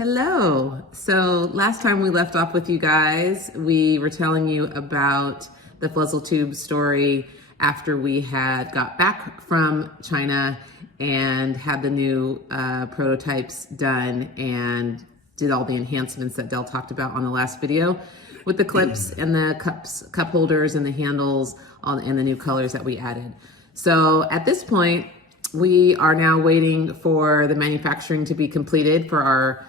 Hello. So last time we left off with you guys, we were telling you about the Fluzzle Tube story after we had got back from China and had the new prototypes done and did all the enhancements that Del talked about on the last video with the clips and the cup holders and the handles and the new colors that we added. So at this point, we are now waiting for the manufacturing to be completed for our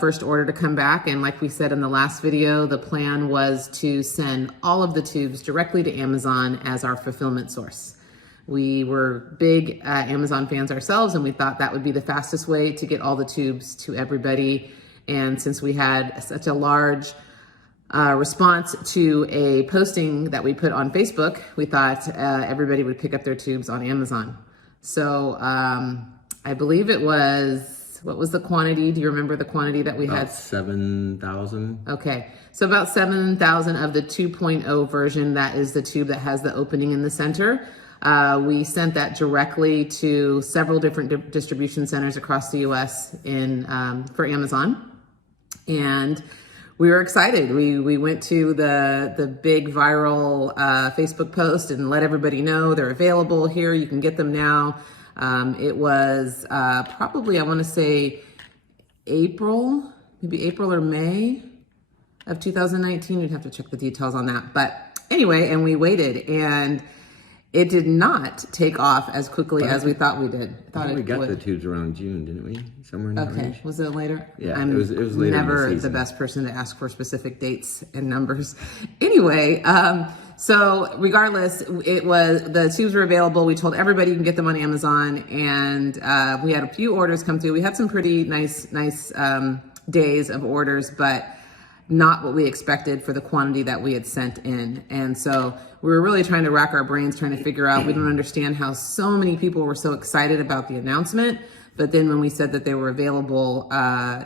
first order to come back. And like we said in the last video, the plan was to send all of the tubes directly to Amazon as our fulfillment source. We were big Amazon fans ourselves, and we thought that would be the fastest way to get all the tubes to everybody. And since we had such a large response to a posting that we put on Facebook, we thought everybody would pick up their tubes on Amazon. So I believe it was, what was the quantity? Do you remember the quantity that we had? 7,000. Okay, so about 7,000 of the 2.0 version. That is the tube that has the opening in the center. We sent that directly to several different distribution centers across the US for Amazon. And we were excited. We went to the big viral Facebook post and let everybody know they're available here. You can get them now. It was probably, I want to say maybe April or May of 2019. You'd have to check the details on that. But anyway, and we waited, and it did not take off as quickly as we thought we did. We got the tubes around June, didn't we? Somewhere in that range. Was it later? Yeah, I'm it was later never in the the best person to ask for specific dates and numbers. Anyway, so regardless, the tubes were available. We told everybody you can get them on Amazon, and we had a few orders come through. We had some pretty nice days of orders, but not what we expected for the quantity that we had sent in. And so we were really trying to rack our brains, trying to figure out, we don't understand how so many people were so excited about the announcement. But then when we said that they were available,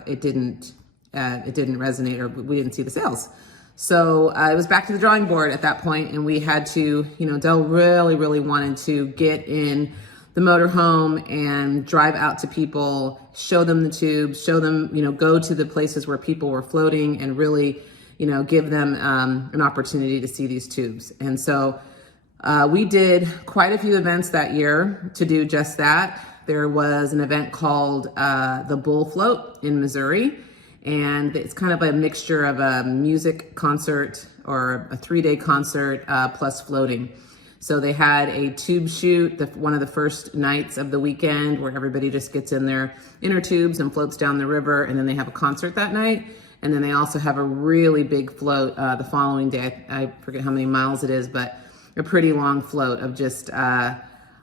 it didn't resonate, or we didn't see the sales. So it was back to the drawing board at that point, and we had to, Del really wanted to get in the motorhome and drive out to people, show them the tubes, show them, go to the places where people were floating and really, give them an opportunity to see these tubes. And so we did quite a few events that year to do just that. There was an event called the Bull Float in Missouri, and it's kind of a mixture of a music concert or a 3-day concert plus floating. So they had a tube shoot, one of the first nights of the weekend, where everybody just gets in their inner tubes and floats down the river, and then they have a concert that night. And then they also have a really big float the following day. I forget how many miles it is, but a pretty long float of just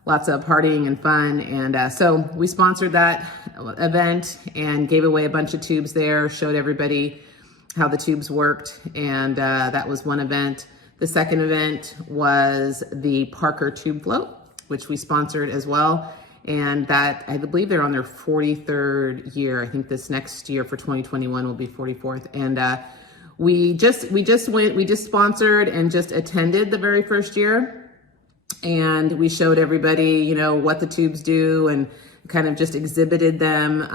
lots of partying and fun. And so we sponsored that event and gave away a bunch of tubes there, showed everybody how the tubes worked. And that was one event. The second event was the Parker Tube Float, which we sponsored as well. And that, I believe they're on their 43rd year. I think this next year for 2021 will be 44th. And we just sponsored and just attended the very first year. And we showed everybody, what the tubes do and kind of just exhibited them.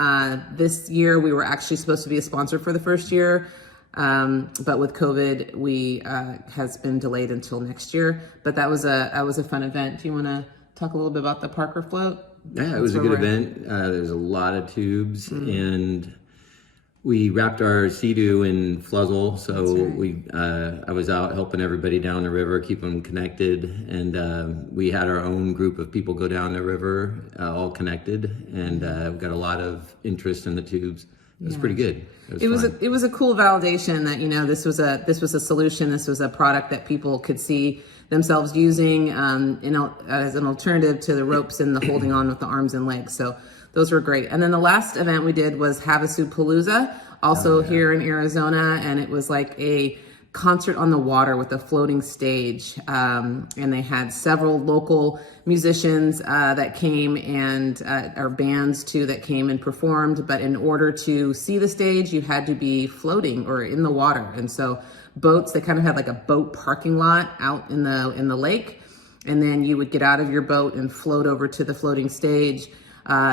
This year, we were actually supposed to be a sponsor for the first year. But with COVID, we has been delayed until next year. But that was a fun event. Do you want to talk a little bit about the Parker Float? Yeah, it was a good event. There was a lot of tubes, and we wrapped our Sea-Doo in Fluzzle. So right. I was out helping everybody down the river, keep them connected, and we had our own group of people go down the river, all connected, and we got a lot of interest in the tubes. It was pretty good. It was a cool validation that this was a solution. This was a product that people could see themselves using as an alternative to the ropes and the holding on with the arms and legs. So those were great. And then the last event we did was Havasu-Palooza, also here in Arizona, and it was like a concert on the water with a floating stage. And they had several local musicians that came, and our bands too that came and performed. But in order to see the stage, you had to be floating or in the water. And so boats, they kind of had like a boat parking lot out in the lake. And then you would get out of your boat and float over to the floating stage.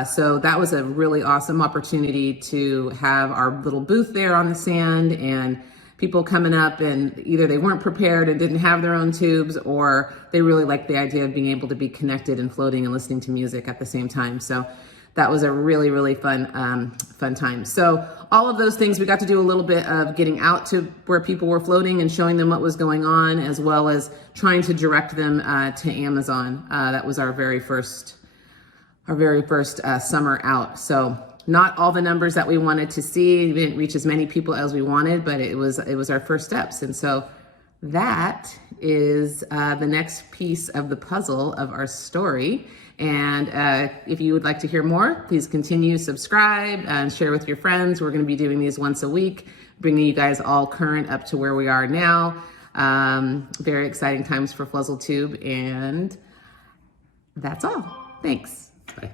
So that was a really awesome opportunity to have our little booth there on the sand, and people coming up, and either they weren't prepared and didn't have their own tubes, or they really liked the idea of being able to be connected and floating and listening to music at the same time. So that was a really, really fun time. So all of those things, we got to do a little bit of getting out to where people were floating and showing them what was going on, as well as trying to direct them to Amazon. That was our very first summer out. So not all the numbers that we wanted to see. We didn't reach as many people as we wanted, but it was our first steps. And so that is the next piece of the puzzle of our story. And if you would like to hear more, please continue, subscribe, and share with your friends. We're going to be doing these once a week, bringing you guys all current up to where we are now. Very exciting times for Fluzzle Tube, and that's all. Thanks. Bye.